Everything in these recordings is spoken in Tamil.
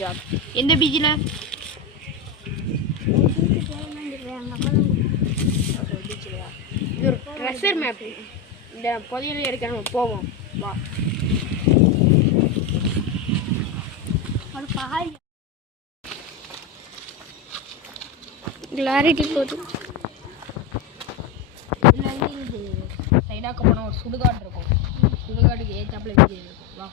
ஜாப். எந்த பீச்சில்? இது ஒரு ட்ரெஷர் மேப். இந்த புதையல் எடுக்க நம்ம போவோம். வா. கிளாரிட்டி போகுது. சைடாக்க போனால் ஒரு சுடுகாடு இருக்கும். சுடுகாட்டுக்கு ஏற்றாப்புல வீடு இருக்கும். வா.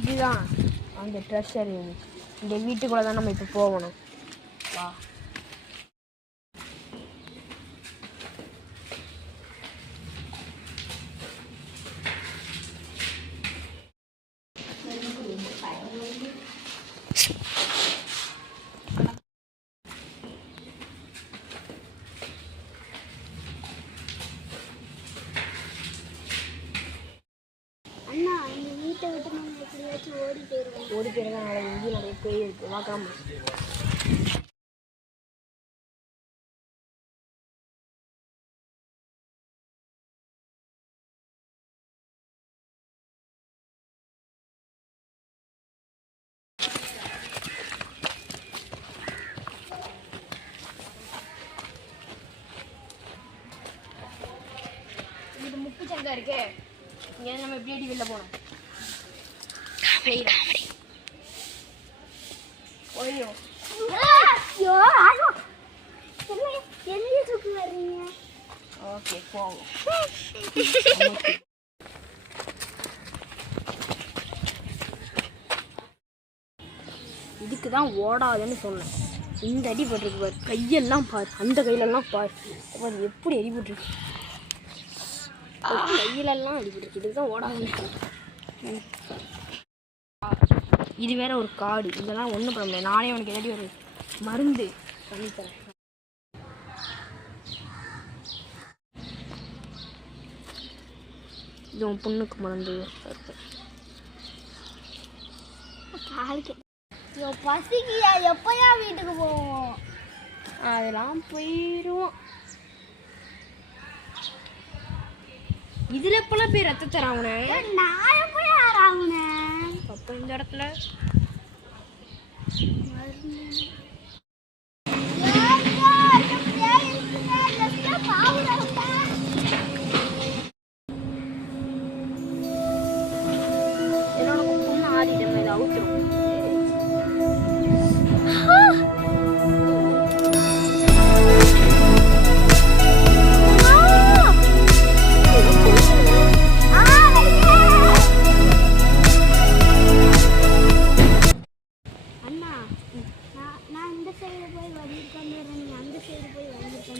இதுதான் அந்த ட்ரெஷர். இந்த வீட்டுக்குள்ளே தான் நம்ம இப்போ போகணும். வா. அண்ணா இந்த வீட்டை விட்டு நம்ம எப்படியாச்சும் ஓடி போயிடுவோம். ஓடி போயிருந்தா நாளை இங்கேயும் நிறைய பேய் இருக்கு. வாக்காம இது முப்பு சங்கா இருக்கே. இங்கே நம்ம எப்படி வெளில போனோம். ஓய்யோ என்னைய தூக்கி வர்றீங்க? ஓகே போவோம். இதுக்கு தான் ஓடாதுன்னு சொன்னேன். இந்த அடி போட்டிருக்கு பாரு. கையெல்லாம் பாரு. அந்த கையிலெல்லாம் பாரு. அது எப்படி அடிபட்டுருக்கு. கையிலெல்லாம் அடிபட்டுருக்கு. இதுக்கு தான் ஓடாதுன்னு. இது வேற ஒரு காடு. இதெல்லாம் ஒன்றும் பண்ண முடியாது. நானே உனக்கு ஏதாட்டி ஒரு மருந்து பண்ணித்தரேன். இது உன் பொண்ணுக்கு மருந்து இருக்கு. பசிக்கியா? எப்பயா வீட்டுக்கு போவோம்? அதெல்லாம் போயிடுவோம். இதுல எப்பெல்லாம் போய் ரத்த தராவுன? நான் எப்ப யாராவுனேன்? அப்போ இந்த இடத்துல என்னோட பொண்ணு ஆடிட்டேன். இதை அவுத்துரும். நான் இந்த சைடு போய் வந்துருக்கேன். நீ அந்த சைடு போய் வந்துருக்கேன்.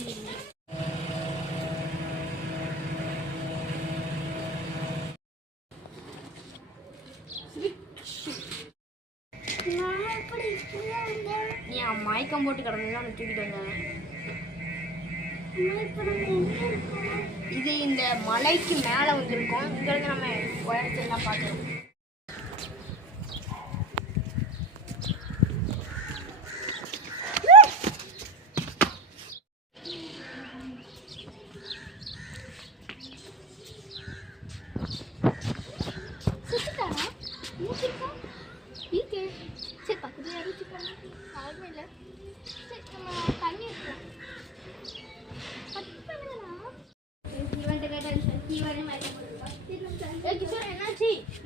நீ மயக்கம் போட்டு கிடந்தா தூக்கிட்டு வந்தேன். இது இந்த மலைக்கு மேலே வந்துருக்கோம். இங்கிருந்து நம்ம உயரத்தெல்லாம் பார்க்குறோம்.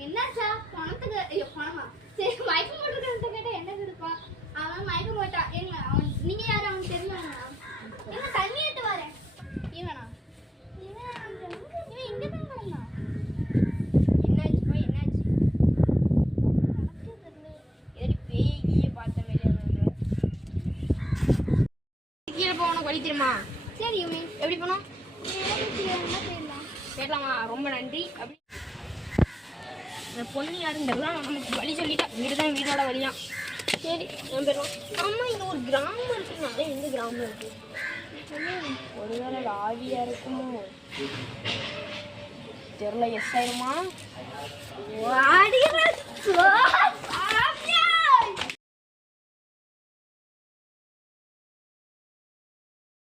என்னாச்சா? பணத்துக்கு ஐயோ பணமா? சரி மயக்கம் போட்டுருக்க கேட்டா என்ன கொடுப்பான்? அவன் மயக்கம் போட்டான். ஏங்க அவன் நீங்க யாரும் அவனுக்கு தெரியுமா? என்ன தண்ணி எடுத்து வரேன். இவனா இவன் இங்க தான் கிடந்தான். என்னாச்சுப்பா? என்னாச்சு? ஏடி பேய் கீழே பார்த்த மாதிரி கீழே போகணும். வழி தெரியுமா? சரி யுமி எப்படி போனோம்? போயிடலாம். கேட்கலாமா? ரொம்ப நன்றி. அப்படி அந்த பொண்ணு யாருன்றதுலாம் நமக்கு வழி சொல்லிட்டா. வீடு தான் வீடோட வழியான். சரி நான் போயிடலாம். ஆமாம் இங்கே ஒரு கிராமம் இருக்குங்க. அதே எந்த கிராமம் இருக்குது? ஒருவேளை அது ஆவியா இருக்குமோ தெரியல. எஸ் ஆயிருமா? அடிக்கிறேன்.